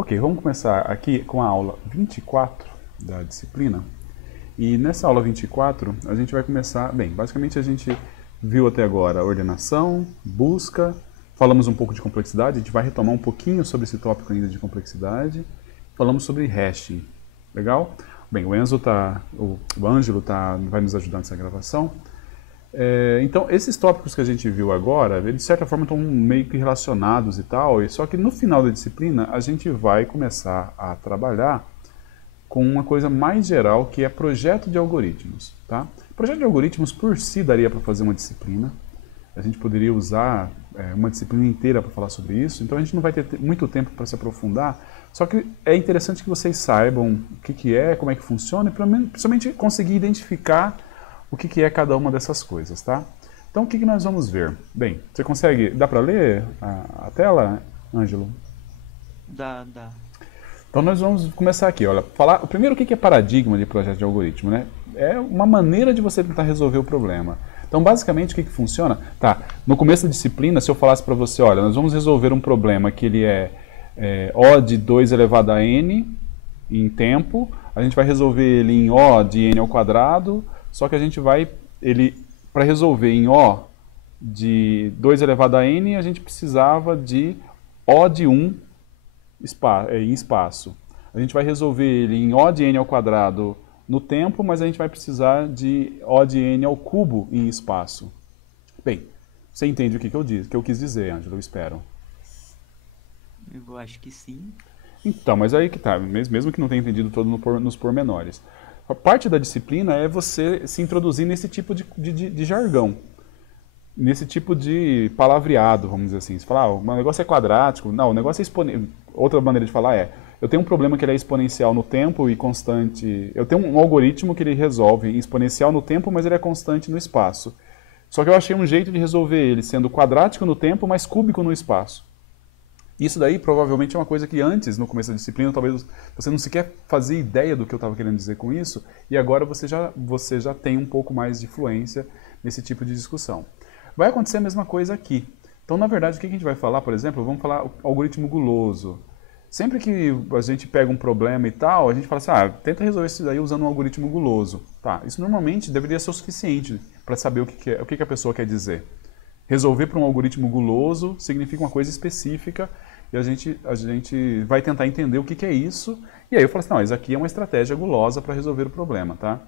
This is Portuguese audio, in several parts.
Ok, vamos começar aqui com a aula 24 da disciplina. E nessa aula 24 a gente vai começar, bem, basicamente a gente viu até agora ordenação, busca, falamos um pouco de complexidade, a gente vai retomar um pouquinho sobre esse tópico ainda de complexidade, falamos sobre hashing, legal? Bem, o Ângelo vai nos ajudar nessa gravação. Então, esses tópicos que a gente viu agora, eles de certa forma estão meio que relacionados e tal, só que no final da disciplina a gente vai começar a trabalhar com uma coisa mais geral, que é projeto de algoritmos. Tá? Projeto de algoritmos por si daria para fazer uma disciplina, a gente poderia usar uma disciplina inteira para falar sobre isso, então a gente não vai ter muito tempo para se aprofundar, só que é interessante que vocês saibam o que é, como é que funciona, e principalmente conseguir identificar o que é cada uma dessas coisas, tá? Então, o que nós vamos ver? Bem, você consegue... Dá para ler a tela, Ângelo? Dá, dá. Então, nós vamos começar aqui. Olha, falar primeiro o que é paradigma de projeto de algoritmo, né? É uma maneira de você tentar resolver o problema. Então, basicamente, o que funciona? Tá, no começo da disciplina, se eu falasse para você, olha, nós vamos resolver um problema que ele é O de 2 elevado a n em tempo, a gente vai resolver ele em O de n ao quadrado, só que a gente vai, para resolver em O de 2 elevado a n, a gente precisava de O de 1 em espaço. A gente vai resolver ele em O de n ao quadrado no tempo, mas a gente vai precisar de O de n ao cubo em espaço. Bem, você entende o que eu quis dizer, Ângelo, eu espero. Eu acho que sim. Então, mas aí que tá, mesmo que não tenha entendido todo nos pormenores. A parte da disciplina é você se introduzir nesse tipo de jargão, nesse tipo de palavreado, vamos dizer assim. Você fala, o negócio é quadrático, não, o negócio é exponencial. Outra maneira de falar eu tenho um problema que ele é exponencial no tempo e constante. Eu tenho um algoritmo que ele resolve exponencial no tempo, mas ele é constante no espaço. Só que eu achei um jeito de resolver ele sendo quadrático no tempo, mas cúbico no espaço. Isso daí provavelmente é uma coisa que antes, no começo da disciplina, talvez você não sequer fazia ideia do que eu estava querendo dizer com isso, e agora você já tem um pouco mais de fluência nesse tipo de discussão. Vai acontecer a mesma coisa aqui. Então, na verdade, o que a gente vai falar, por exemplo, vamos falar o algoritmo guloso. Sempre que a gente pega um problema e tal, a gente fala assim, tenta resolver isso daí usando um algoritmo guloso. Tá, isso normalmente deveria ser o suficiente para saber o que a pessoa quer dizer. Resolver para um algoritmo guloso significa uma coisa específica e a gente vai tentar entender o que é isso. E aí eu falo assim, não, isso aqui é uma estratégia gulosa para resolver o problema, tá?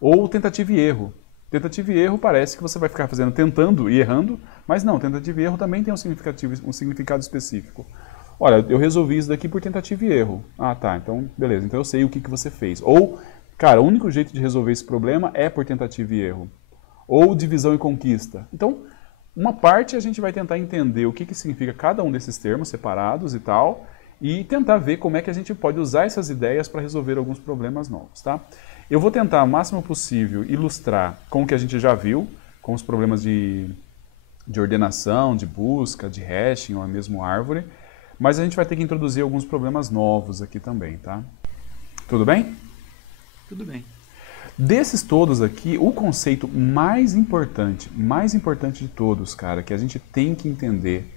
Ou tentativa e erro. Tentativa e erro parece que você vai ficar tentando e errando, mas não, tentativa e erro também tem um significado específico. Olha, eu resolvi isso daqui por tentativa e erro. Ah, tá, então beleza, então eu sei o que você fez. Ou, cara, o único jeito de resolver esse problema é por tentativa e erro. Ou divisão e conquista. Então, uma parte a gente vai tentar entender o que significa cada um desses termos separados e tal, e tentar ver como é que a gente pode usar essas ideias para resolver alguns problemas novos, tá? Eu vou tentar, o máximo possível, ilustrar com o que a gente já viu, com os problemas de ordenação, de busca, de hashing ou mesmo árvore, mas a gente vai ter que introduzir alguns problemas novos aqui também, tá? Tudo bem? Tudo bem. Desses todos aqui, o conceito mais importante de todos, cara, que a gente tem que entender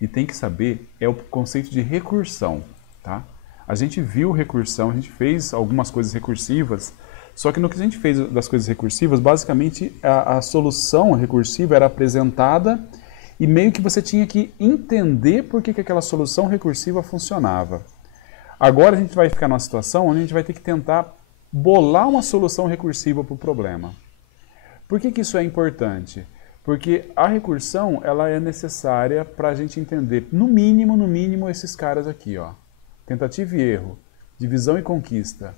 e tem que saber é o conceito de recursão, tá? A gente viu recursão, a gente fez algumas coisas recursivas, só que no que a gente fez das coisas recursivas, basicamente a solução recursiva era apresentada e meio que você tinha que entender por que aquela solução recursiva funcionava. Agora a gente vai ficar numa situação onde a gente vai ter que tentar bolar uma solução recursiva para o problema. Por que isso é importante? Porque a recursão ela é necessária para a gente entender, no mínimo, esses caras aqui, ó. Tentativa e erro, divisão e conquista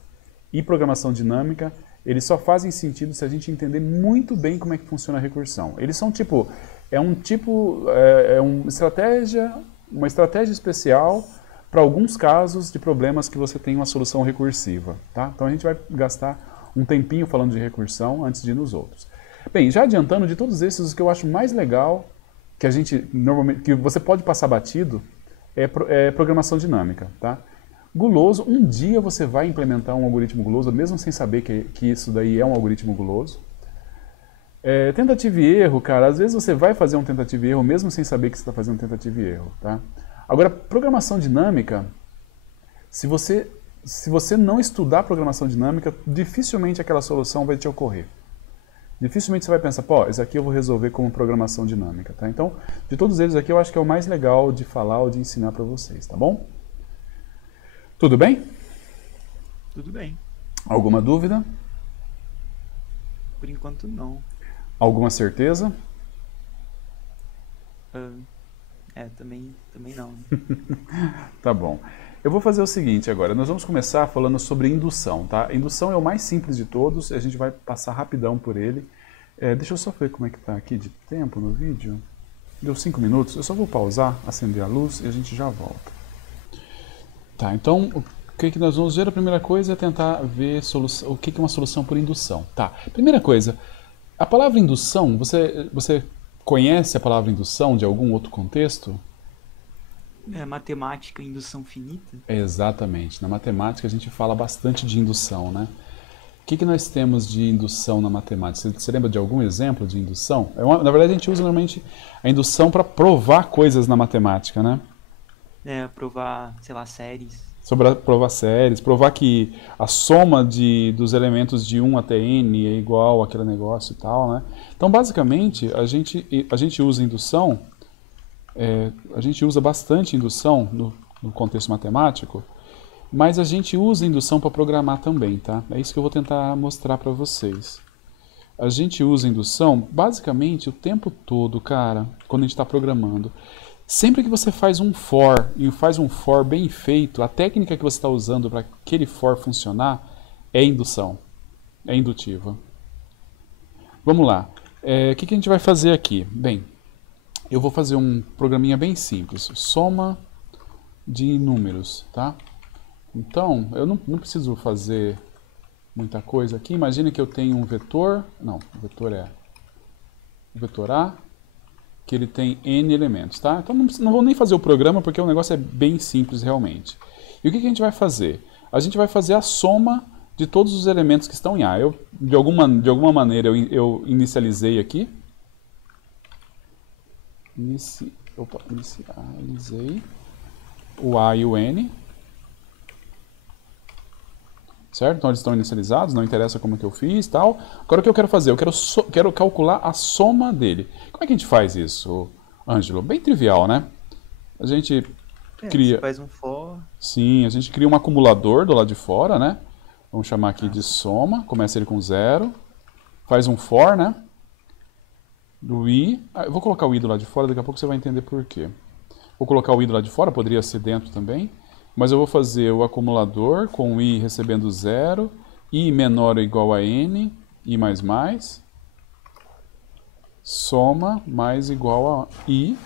e programação dinâmica, eles só fazem sentido se a gente entender muito bem como é que funciona a recursão. Eles são uma estratégia especial para alguns casos de problemas que você tem uma solução recursiva, tá? Então a gente vai gastar um tempinho falando de recursão antes de ir nos outros. Bem, já adiantando de todos esses, o que eu acho mais legal, que a gente normalmente, que você pode passar batido, é programação dinâmica, tá? Guloso, um dia você vai implementar um algoritmo guloso, mesmo sem saber que isso daí é um algoritmo guloso. Tentativa e erro, cara, às vezes você vai fazer um tentativa e erro mesmo sem saber que você está fazendo tentativa e erro, tá? Agora, programação dinâmica, Se você, se você não estudar programação dinâmica, dificilmente aquela solução vai te ocorrer. Dificilmente você vai pensar, pô, esse aqui eu vou resolver como programação dinâmica, tá? Então, de todos eles aqui, eu acho que é o mais legal de falar ou de ensinar para vocês, tá bom? Tudo bem? Tudo bem. Alguma dúvida? Por enquanto, não. Alguma certeza? Também não. Tá bom. Eu vou fazer o seguinte agora, nós vamos começar falando sobre indução, tá? Indução é o mais simples de todos, a gente vai passar rapidão por ele. Deixa eu só ver como é que tá aqui de tempo no vídeo. Deu 5 minutos, eu só vou pausar, acender a luz e a gente já volta. Tá, então o que nós vamos ver? A primeira coisa é tentar ver o que é uma solução por indução. Tá, primeira coisa, a palavra indução, você conhece a palavra indução de algum outro contexto? Matemática, indução finita? Exatamente. Na matemática a gente fala bastante de indução, né? O que nós temos de indução na matemática? Você lembra de algum exemplo de indução? Na verdade a gente usa normalmente a indução para provar coisas na matemática, né? Provar, sei lá, séries. Provar séries, provar que a soma dos elementos de 1 até n é igual àquele negócio e tal, né? Então basicamente a gente usa indução. A gente usa bastante indução no contexto matemático, mas a gente usa indução para programar também, tá? É isso que eu vou tentar mostrar para vocês. A gente usa indução basicamente o tempo todo, cara, quando a gente está programando. Sempre que você faz um for, e faz um for bem feito, a técnica que você está usando para aquele for funcionar é indução, é indutiva. Vamos lá. O que a gente vai fazer aqui? Bem, eu vou fazer um programinha bem simples, soma de números, tá? Então, eu não preciso fazer muita coisa aqui. Imagine que eu tenho um vetor, não, o vetor é o vetor A, que ele tem n elementos, tá? Então não vou nem fazer o programa porque o negócio é bem simples realmente. E o que a gente vai fazer? A gente vai fazer a soma de todos os elementos que estão em A. De alguma maneira eu inicializei aqui. Inicializei o A e o N, certo? Então eles estão inicializados, não interessa como que eu fiz, tal. Agora o que eu quero fazer? Eu quero calcular a soma dele. Como é que a gente faz isso, Ângelo? Bem trivial, né? A gente cria... Você faz um for. Sim, a gente cria um acumulador do lado de fora, né? Vamos chamar aqui de soma, começa ele com 0, faz um for, né? Do i, eu vou colocar o i do lado de fora, daqui a pouco você vai entender por quê. Vou colocar o i do lado de fora, poderia ser dentro também, mas eu vou fazer o acumulador com o i recebendo 0, i menor ou igual a n, i mais, soma mais igual a i,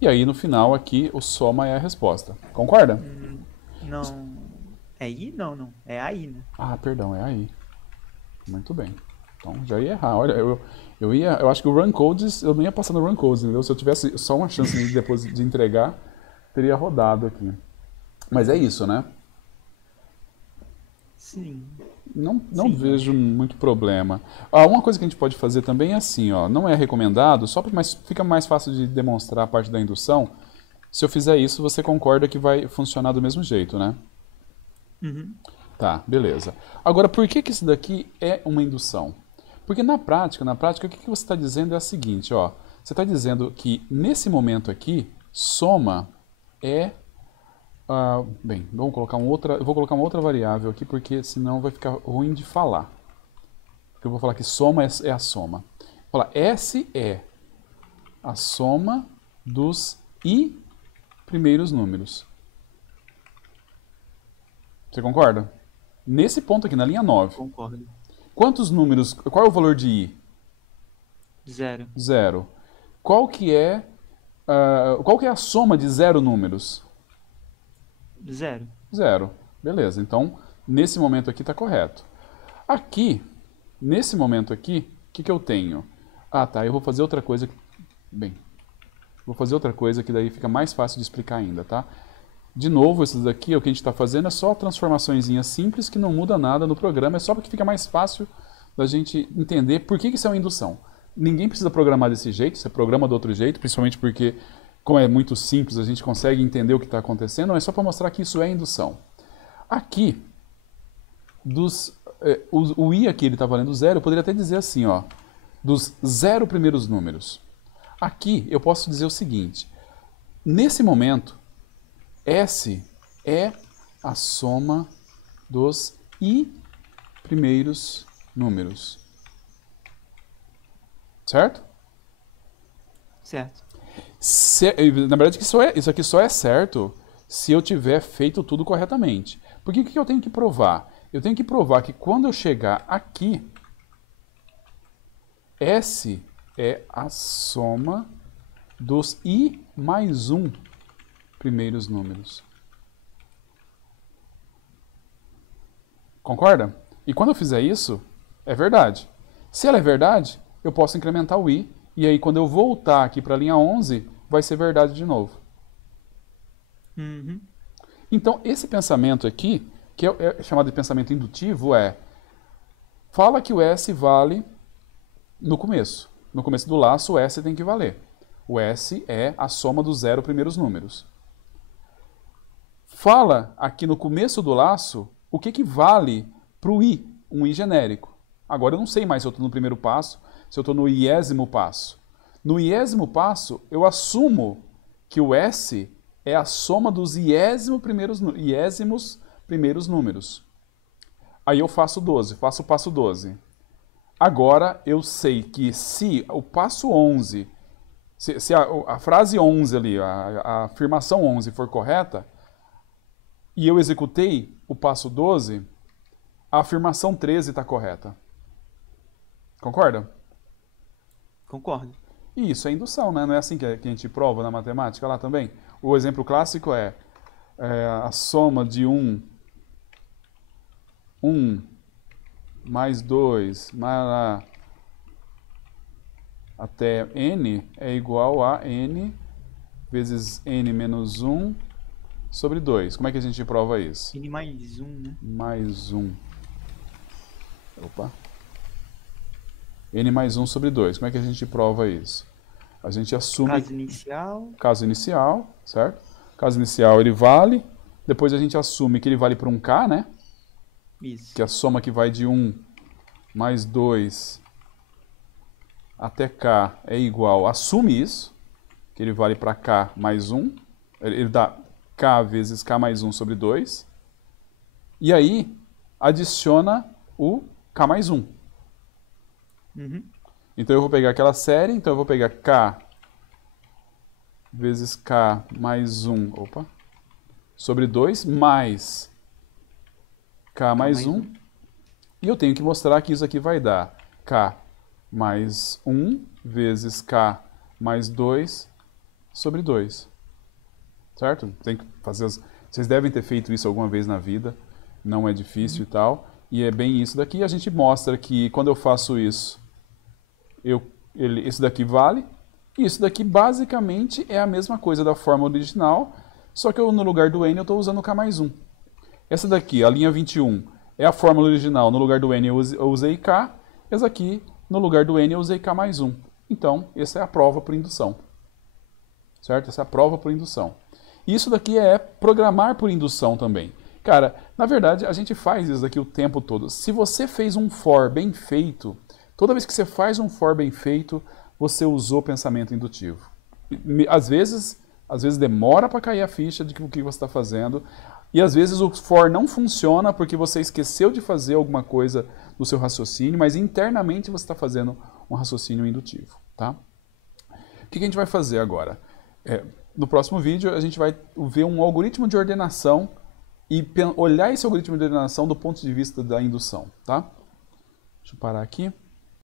e aí no final aqui o soma é a resposta. Concorda? Não. É i? Não. É aí, né? Ah, perdão, é aí. Muito bem. Então já ia errar. Olha, eu acho que o run codes, eu não ia passar no run codes, entendeu? Se eu tivesse só uma chance de depois de entregar, teria rodado aqui. Mas é isso, né? Sim. Não Sim. vejo muito problema. Uma coisa que a gente pode fazer também é assim, ó, não é recomendado, mas fica mais fácil de demonstrar a parte da indução. Se eu fizer isso, você concorda que vai funcionar do mesmo jeito, né? Uhum. Tá, beleza. Agora, por que isso daqui é uma indução? Porque na prática, o que você está dizendo é o seguinte, ó. Você está dizendo que nesse momento aqui, soma é... bem, eu vou colocar uma outra variável aqui, porque senão vai ficar ruim de falar. Porque eu vou falar que soma é a soma. Vou falar, S é a soma dos i primeiros números. Você concorda? Nesse ponto aqui, na linha 9. Concordo. Quantos números... Qual é o valor de i? 0. 0. Qual que é a soma de 0 números? 0. 0. Beleza, então nesse momento aqui está correto. Aqui, nesse momento aqui, o que eu tenho? Ah, tá, eu vou fazer outra coisa. Bem, vou fazer outra coisa que daí fica mais fácil de explicar ainda, tá? De novo, esse daqui, o que a gente está fazendo é só transformaçõezinhas simples que não muda nada no programa, é só porque fica mais fácil da gente entender por que isso é uma indução. Ninguém precisa programar desse jeito, você programa do outro jeito, principalmente porque como é muito simples, a gente consegue entender o que está acontecendo, não é só para mostrar que isso é indução. Aqui, o i aqui ele está valendo 0, eu poderia até dizer assim, ó, dos 0 primeiros números. Aqui eu posso dizer o seguinte, nesse momento, S é a soma dos i primeiros números. Certo? Certo. Na verdade, isso aqui só é certo se eu tiver feito tudo corretamente. Porque o que eu tenho que provar? Eu tenho que provar que quando eu chegar aqui, S é a soma dos i mais 1 primeiros números. Concorda? E quando eu fizer isso, é verdade. Se ela é verdade, eu posso incrementar o i, e aí quando eu voltar aqui para a linha 11, vai ser verdade de novo. Uhum. Então, esse pensamento aqui, que é chamado de pensamento indutivo, fala que o S vale no começo. No começo do laço, o S tem que valer. O S é a soma dos 0 primeiros números. Fala aqui no começo do laço o que vale para o I, um I genérico. Agora eu não sei mais se eu estou no primeiro passo, se eu estou no iésimo passo. No iésimo passo, eu assumo que o S é a soma dos iésimos primeiros números. Aí eu faço 12, faço o passo 12. Agora eu sei que se o passo 11, se a frase 11 ali, a afirmação 11 for correta, e eu executei o passo 12, a afirmação 13 está correta. Concorda? Concordo. E isso é indução, né? Não é assim que a gente prova na matemática lá também? O exemplo clássico é a soma de 1 mais 2 mais até n é igual a n vezes n menos 1 sobre 2. Como é que a gente prova isso? N mais 1, né? Mais 1. Opa. N mais 1 sobre 2. Como é que a gente prova isso? A gente assume... Caso inicial. Caso inicial, certo? Caso inicial ele vale. Depois a gente assume que ele vale para um k, né? Isso. Que é a soma que vai de 1 mais 2 até k é igual... Assume isso, que ele vale para k mais 1. Ele dá k vezes k mais 1 sobre 2. E aí adiciona o k mais 1. Uhum. Então eu vou pegar aquela série, então eu vou pegar k vezes k mais 1, sobre 2, mais k mais 1. E eu tenho que mostrar que isso aqui vai dar k mais 1 vezes k mais 2 sobre 2. Certo? Tem que fazer Vocês devem ter feito isso alguma vez na vida, não é difícil e tal. E é bem isso daqui. A gente mostra que quando eu faço isso, isso daqui vale. E isso daqui basicamente é a mesma coisa da forma original, só que no lugar do n eu estou usando o k mais 1. Essa daqui, a linha 21, é a fórmula original. No lugar do n eu usei k. Essa aqui, no lugar do n eu usei k mais 1. Então, essa é a prova por indução. Certo? Essa é a prova por indução. Isso daqui é programar por indução também. Cara, na verdade, a gente faz isso daqui o tempo todo. Se você fez um for bem feito, toda vez que você faz um for bem feito, você usou pensamento indutivo. Às vezes demora para cair a ficha de o que você está fazendo, e às vezes o for não funciona porque você esqueceu de fazer alguma coisa do seu raciocínio, mas internamente você está fazendo um raciocínio indutivo. Tá? O que a gente vai fazer agora? No próximo vídeo, a gente vai ver um algoritmo de ordenação e olhar esse algoritmo de ordenação do ponto de vista da indução. Tá? Deixa eu parar aqui.